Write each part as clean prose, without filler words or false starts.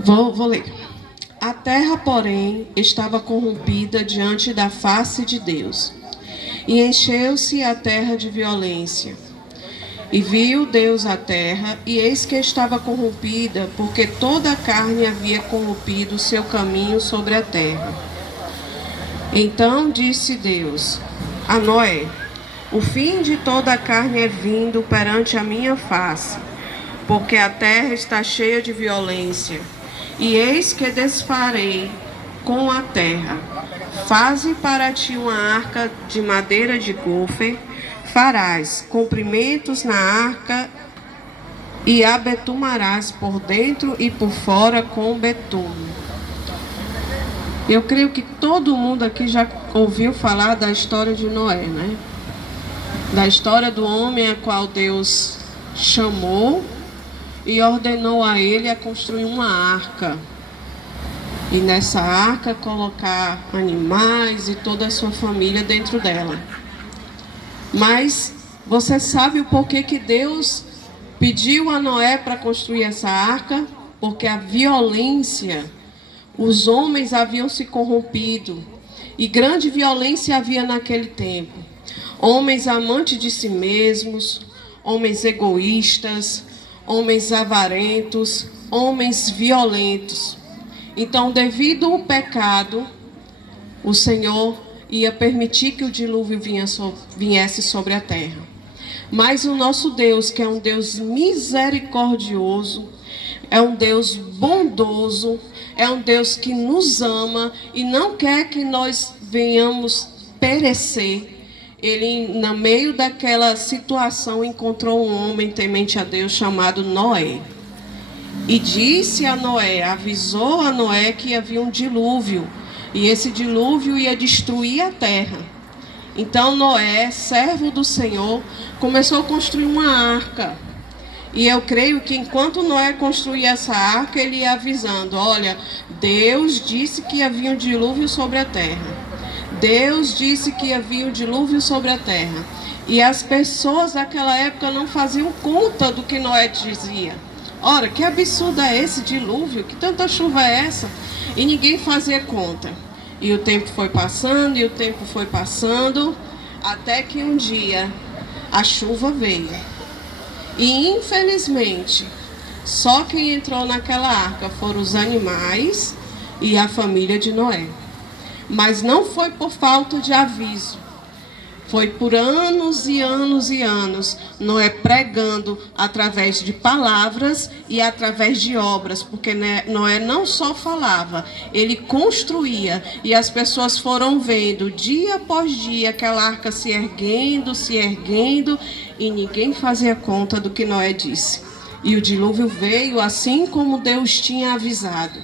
Vou ler. A terra, porém, estava corrompida diante da face de Deus, e encheu-se a terra de violência. E viu Deus a terra, e eis que estava corrompida, porque toda a carne havia corrompido o seu caminho sobre a terra. Então disse Deus a Noé: o fim de toda a carne é vindo perante a minha face, porque a terra está cheia de violência. E eis que desfarei com a terra. Faze para ti uma arca de madeira de gofer, farás comprimentos na arca e a betumarás por dentro e por fora com betume. Eu creio que todo mundo aqui já ouviu falar da história de Noé, né? Da história do homem a qual Deus chamou e ordenou a ele a construir uma arca. E nessa arca colocar animais e toda a sua família dentro dela. Mas você sabe o porquê que Deus pediu a Noé para construir essa arca? Porque a violência, os homens haviam se corrompido. E grande violência havia naquele tempo. Homens amantes de si mesmos, homens egoístas, homens avarentos, homens violentos. Então, devido ao pecado, o Senhor ia permitir que o dilúvio viesse sobre a terra. Mas o nosso Deus, que é um Deus misericordioso, é um Deus bondoso, é um Deus que nos ama e não quer que nós venhamos perecer. Ele, no meio daquela situação, encontrou um homem temente a Deus chamado Noé. E disse a Noé, avisou a Noé que havia um dilúvio. E esse dilúvio ia destruir a terra. Então Noé, servo do Senhor, começou a construir uma arca. E eu creio que enquanto Noé construía essa arca, ele ia avisando: olha, Deus disse que havia um dilúvio sobre a terra. Deus disse que havia um dilúvio sobre a terra. E as pessoas daquela época não faziam conta do que Noé dizia. Ora, que absurdo é esse dilúvio? Que tanta chuva é essa? E ninguém fazia conta. E o tempo foi passando, e o tempo foi passando, até que um dia a chuva veio. E infelizmente, só quem entrou naquela arca foram os animais e a família de Noé. Mas não foi por falta de aviso. Foi por anos e anos e anos, Noé pregando através de palavras e através de obras, porque Noé não só falava, ele construía, e as pessoas foram vendo dia após dia aquela arca se erguendo, e ninguém fazia conta do que Noé disse. E o dilúvio veio assim como Deus tinha avisado.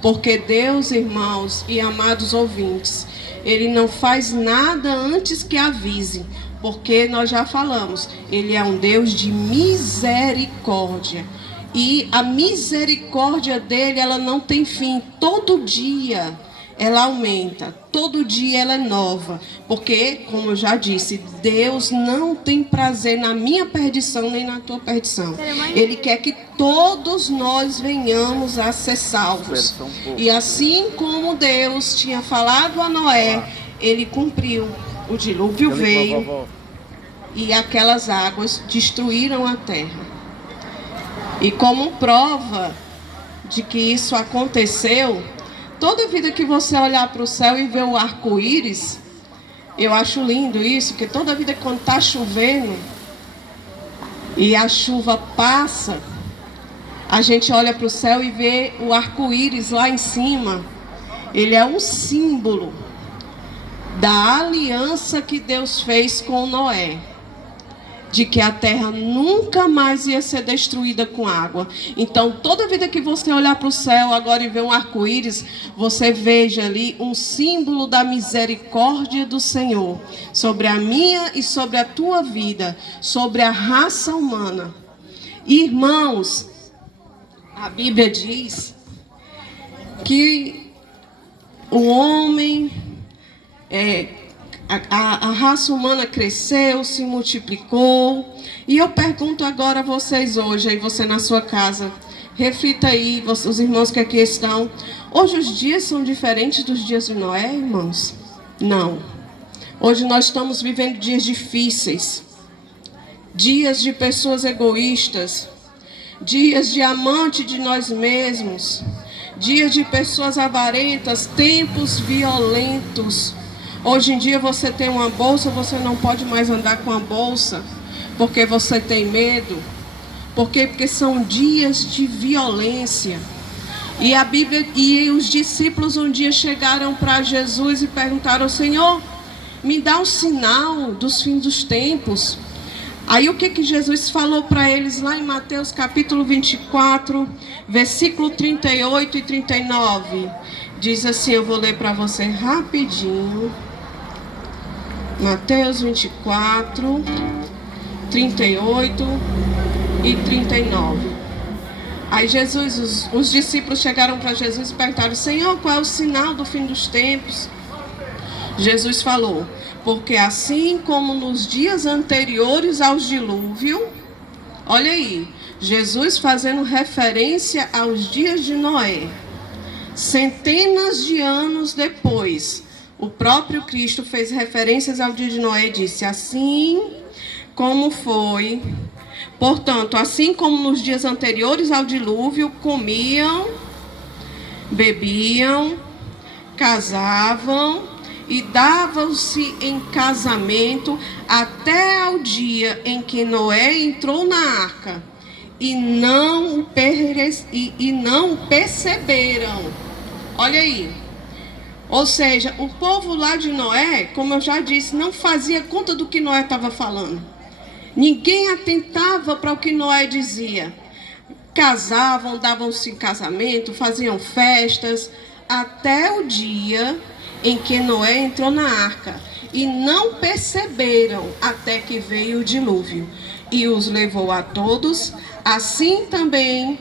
Porque Deus, irmãos e amados ouvintes, Ele não faz nada antes que avise, porque nós já falamos, Ele é um Deus de misericórdia. E a misericórdia dele, ela não tem fim. Todo dia ela aumenta, todo dia ela é nova. Porque, como eu já disse, Deus não tem prazer na minha perdição nem na tua perdição. Ele quer que todos nós venhamos a ser salvos. E assim como Deus tinha falado a Noé, ele cumpriu. O dilúvio veio e aquelas águas destruíram a terra. E como prova de que isso aconteceu, toda vida que você olhar para o céu e ver o arco-íris, eu acho lindo isso, que toda vida quando está chovendo e a chuva passa, a gente olha para o céu e vê o arco-íris lá em cima. Ele é um símbolo da aliança que Deus fez com Noé, de que a terra nunca mais ia ser destruída com água. Então, toda vida que você olhar para o céu agora e ver um arco-íris, você veja ali um símbolo da misericórdia do Senhor sobre a minha e sobre a tua vida, sobre a raça humana. Irmãos, a Bíblia diz que o homem a raça humana cresceu, se multiplicou. E eu pergunto agora a vocês hoje, aí você na sua casa, Reflita aí, os irmãos que aqui estão. Hoje os dias são diferentes dos dias de Noé, irmãos? Não. Hoje nós estamos vivendo dias difíceis. Dias de pessoas egoístas. Dias de amante de nós mesmos. Dias de pessoas avarentas. Tempos violentos. Hoje em dia você tem uma bolsa, você não pode mais andar com a bolsa. Porque você tem medo. Por quê? Porque são dias de violência. E a Bíblia e os discípulos um dia chegaram para Jesus e perguntaram: Senhor, me dá um sinal dos fins dos tempos. Aí o que Jesus falou para eles lá em Mateus capítulo 24, versículo 38 e 39? Diz assim, eu vou ler para você rapidinho. Mateus 24, 38 e 39. Aí os discípulos chegaram para Jesus e perguntaram: Senhor, qual é o sinal do fim dos tempos? Jesus falou: porque assim como nos dias anteriores ao dilúvio, olha aí, Jesus fazendo referência aos dias de Noé, centenas de anos depois, o próprio Cristo fez referências ao dia de Noé e disse: assim como foi... Portanto, assim como nos dias anteriores ao dilúvio, comiam, bebiam, casavam e davam-se em casamento até ao dia em que Noé entrou na arca e não perceberam. Olha aí. Ou seja, o povo lá de Noé, como eu já disse, não fazia conta do que Noé estava falando. Ninguém atentava para o que Noé dizia. Casavam, davam-se em casamento, faziam festas, até o dia em que Noé entrou na arca. E não perceberam até que veio o dilúvio. E os levou a todos, assim também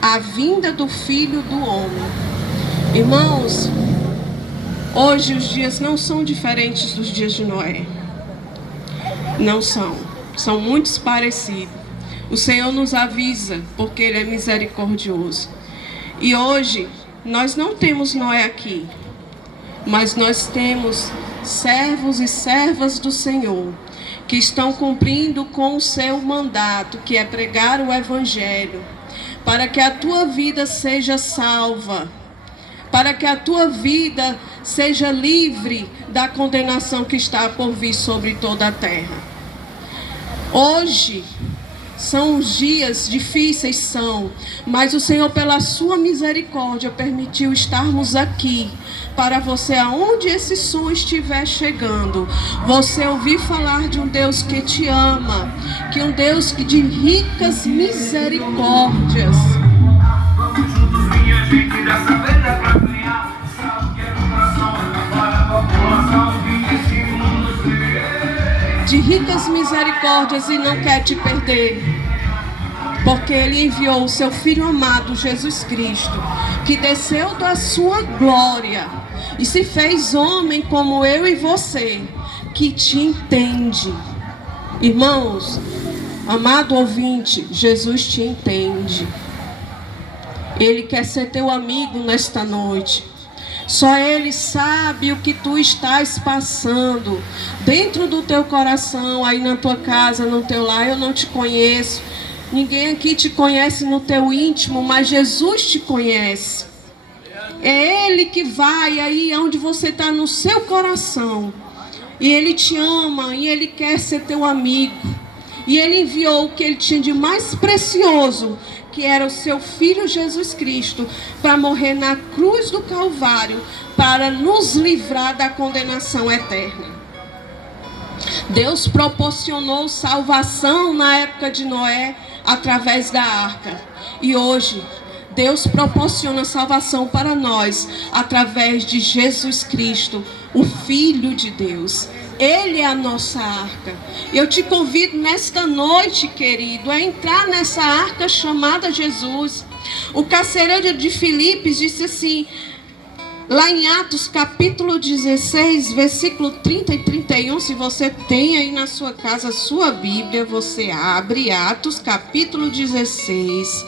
a vinda do Filho do Homem. Irmãos, hoje os dias não são diferentes dos dias de Noé. Não são. São muitos parecidos. O Senhor nos avisa, porque Ele é misericordioso. E hoje, nós não temos Noé aqui, mas nós temos servos e servas do Senhor, que estão cumprindo com o seu mandato, que é pregar o Evangelho, para que a tua vida seja salva, para que a tua vida seja livre da condenação que está por vir sobre toda a terra. Hoje são os dias difíceis, mas o Senhor, pela sua misericórdia, permitiu estarmos aqui, para você, aonde esse som estiver chegando, você ouvir falar de um Deus que te ama, que é um Deus de ricas misericórdias. De ricas misericórdias e não quer te perder, porque Ele enviou o seu Filho amado Jesus Cristo, que desceu da sua glória e se fez homem como eu e você, que te entende. Irmãos, amado ouvinte, Jesus te entende. Ele quer ser teu amigo nesta noite. Só Ele sabe o que tu estás passando dentro do teu coração, aí na tua casa, no teu lar. Eu não te conheço, ninguém aqui te conhece no teu íntimo, mas Jesus te conhece. É Ele que vai aí onde você está, no seu coração. E Ele te ama, e Ele quer ser teu amigo. E Ele enviou o que Ele tinha de mais precioso, que era o seu Filho Jesus Cristo, para morrer na cruz do Calvário, para nos livrar da condenação eterna. Deus proporcionou salvação na época de Noé, através da arca. E hoje, Deus proporciona salvação para nós, através de Jesus Cristo, o Filho de Deus. Ele é a nossa arca. Eu te convido nesta noite, querido, a entrar nessa arca chamada Jesus. O carcereiro de Filipos disse assim: Lá em Atos capítulo 16, versículo 30 e 31, se você tem aí na sua casa a sua Bíblia, você abre Atos capítulo 16,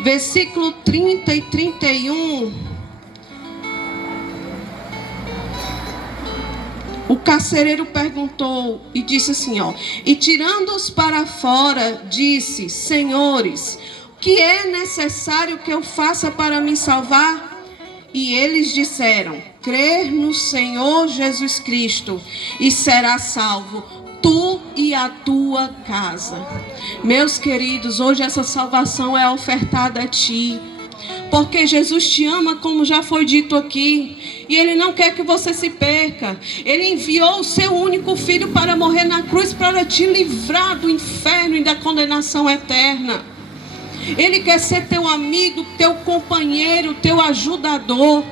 versículo 30 e 31. O carcereiro perguntou e disse assim, ó: e tirando-os para fora, disse: Senhores, o que é necessário que eu faça para me salvar? E eles disseram: crer no Senhor Jesus Cristo e serás salvo, tu e a tua casa. Meus queridos, hoje essa salvação é ofertada a ti, porque Jesus te ama, como já foi dito aqui, e Ele não quer que você se perca. Ele enviou o seu único filho para morrer na cruz, para te livrar do inferno e da condenação eterna. Ele quer ser teu amigo, teu companheiro, teu ajudador.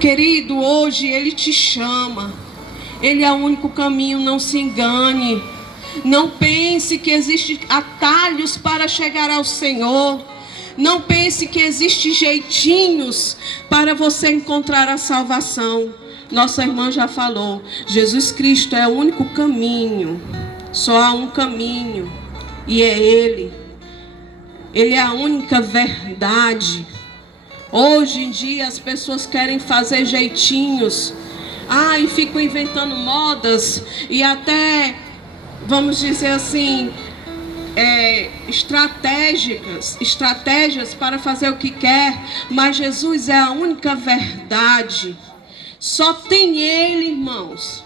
Querido, hoje Ele te chama. Ele é o único caminho, não se engane. Não pense que existem atalhos para chegar ao Senhor. Não pense que existem jeitinhos para você encontrar a salvação. Nossa irmã já falou, Jesus Cristo é o único caminho. Só há um caminho, e é Ele. Ele é a única verdade. Hoje em dia as pessoas querem fazer jeitinhos. E ficam inventando modas e até, vamos dizer assim, estratégias para fazer o que quer. Mas Jesus é a única verdade. Só tem Ele, irmãos.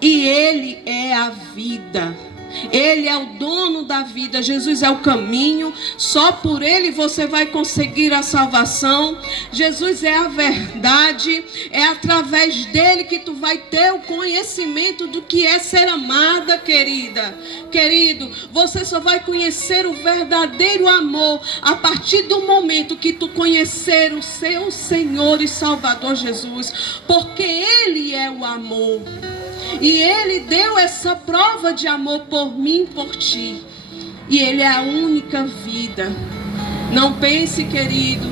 E Ele é a vida. Ele é o dono da vida. Jesus é o caminho. Só por Ele você vai conseguir a salvação. Jesus é a verdade. É através dele que tu vai ter o conhecimento do que é ser amada, querida. Querido, você só vai conhecer o verdadeiro amor a partir do momento que tu conhecer o seu Senhor e Salvador Jesus. Porque Ele é o amor. E Ele deu essa prova de amor por mim e por ti. E Ele é a única vida. Não pense, querido,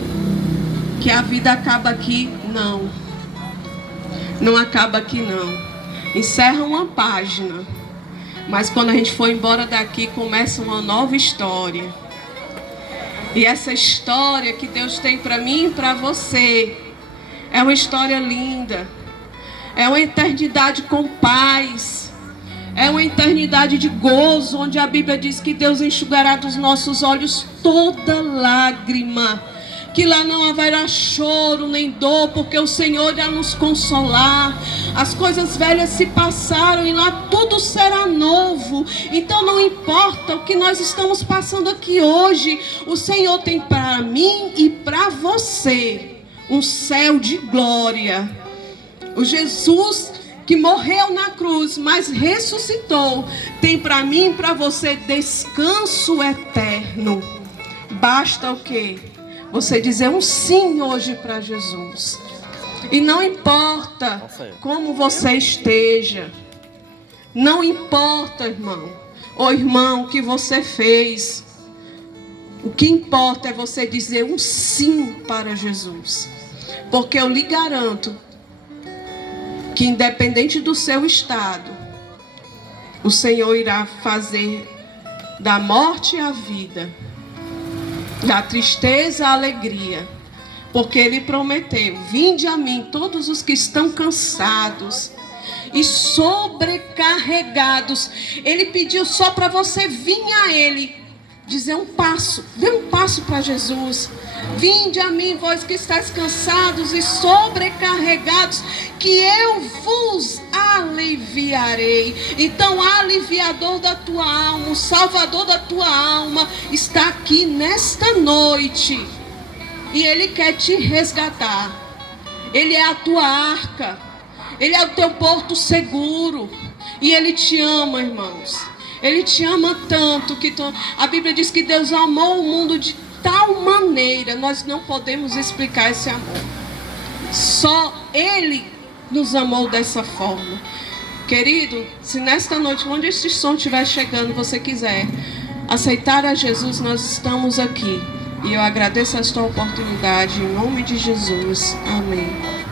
que a vida acaba aqui. Não. Não acaba aqui, não. Encerra uma página. Mas quando a gente for embora daqui, começa uma nova história. E essa história que Deus tem para mim e para você é uma história linda. É uma eternidade com paz. É uma eternidade de gozo, onde a Bíblia diz que Deus enxugará dos nossos olhos toda lágrima. Que lá não haverá choro nem dor, porque o Senhor irá nos consolar. As coisas velhas se passaram e lá tudo será novo. Então não importa o que nós estamos passando aqui hoje, o Senhor tem para mim e para você um céu de glória. O Jesus que morreu na cruz, mas ressuscitou, tem para mim e para você descanso eterno. Basta o quê? Você dizer um sim hoje para Jesus. E não importa como você esteja. Não importa, irmão ou irmão, o que você fez. O que importa é você dizer um sim para Jesus. Porque eu lhe garanto que independente do seu estado, o Senhor irá fazer da morte à vida, da tristeza à alegria, porque Ele prometeu: vinde a mim todos os que estão cansados e sobrecarregados. Ele pediu só para você vir a Ele, dizer um passo, dê um passo para Jesus. Vinde a mim, vós que estáis cansados e sobrecarregados, que eu vos aliviarei. Então, o aliviador da tua alma, o salvador da tua alma, está aqui nesta noite. E Ele quer te resgatar. Ele é a tua arca. Ele é o teu porto seguro. E Ele te ama, irmãos. Ele te ama tanto que a Bíblia diz que Deus amou o mundo de tal maneira, nós não podemos explicar esse amor. Só Ele nos amou dessa forma. Querido, se nesta noite, onde este som estiver chegando, você quiser aceitar a Jesus, nós estamos aqui E eu agradeço esta oportunidade em nome de Jesus. Amém.